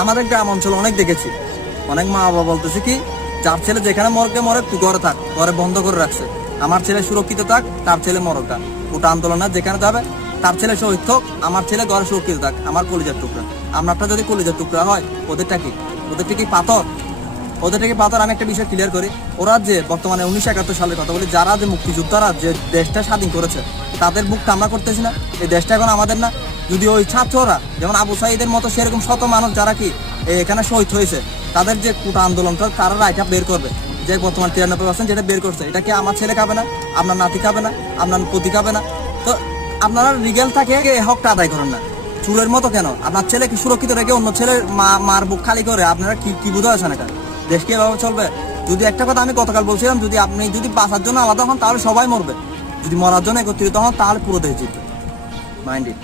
আমাদের গ্রাম অঞ্চলে অনেক দেখেছি, অনেক মা বাবা বলতেছে কি, যার ছেলে যেখানে মরকে মরে তুই ঘরে থাক, ঘরে বন্ধ করে রাখছে, আমার ছেলে সুরক্ষিত থাক, তার ছেলে মরকা। ওটা আন্দোলন না, যেখানে যাবে তার ছেলে শহীদ হোক, আমার ছেলে ঘরে সুরক্ষিত থাক, আমার কলিজার টুকরা। আপনারটা যদি কলিজার টুকরা হয়, ওদেরটা কি? ওদেরটা কি পাথর? ওদেরটা কি পাথর? আমি একটা বিষয় ক্লিয়ার করি, ওরা যে বর্তমানে 1971 সালের কথা বলি, যারা যে মুক্তিযোদ্ধারা যে দেশটা স্বাধীন করেছে, তাদের মুখটা আমরা করতেছি না? এই দেশটা এখন আমাদের না? যদি ওই ছাত্ররা যেমন আবু সাইদের মতো সেরকম শত মানুষ যারা কি এখানে শহীদ হয়েছে, তাদের যে কোটা আন্দোলনটা তারা রায়টা বের করবে, যে বর্তমান 93% যেটা বের করছে, এটা কি আমার ছেলে খাবে না? আপনার নাতি খাবে না? আপনার পতি খাবে না? তো আপনারা রিগেল থাকে এই হকটা আদায় করেন না। চুলের মতো কেন আপনার ছেলে কি সুরক্ষিত রেখে অন্য ছেলের মার বুক খালি করে আপনারা কি কি বুঝে আছেন? এটা দেশ কি এভাবে চলবে? যদি একটা কথা আমি গতকাল বলছিলাম, যদি আপনি যদি বাঁচার জন্য আলাদা হন তাহলে সবাই মরবে, যদি মরার জন্য একত্রিত হন তাহলে পুরো দেশ জিতবে। Mind it.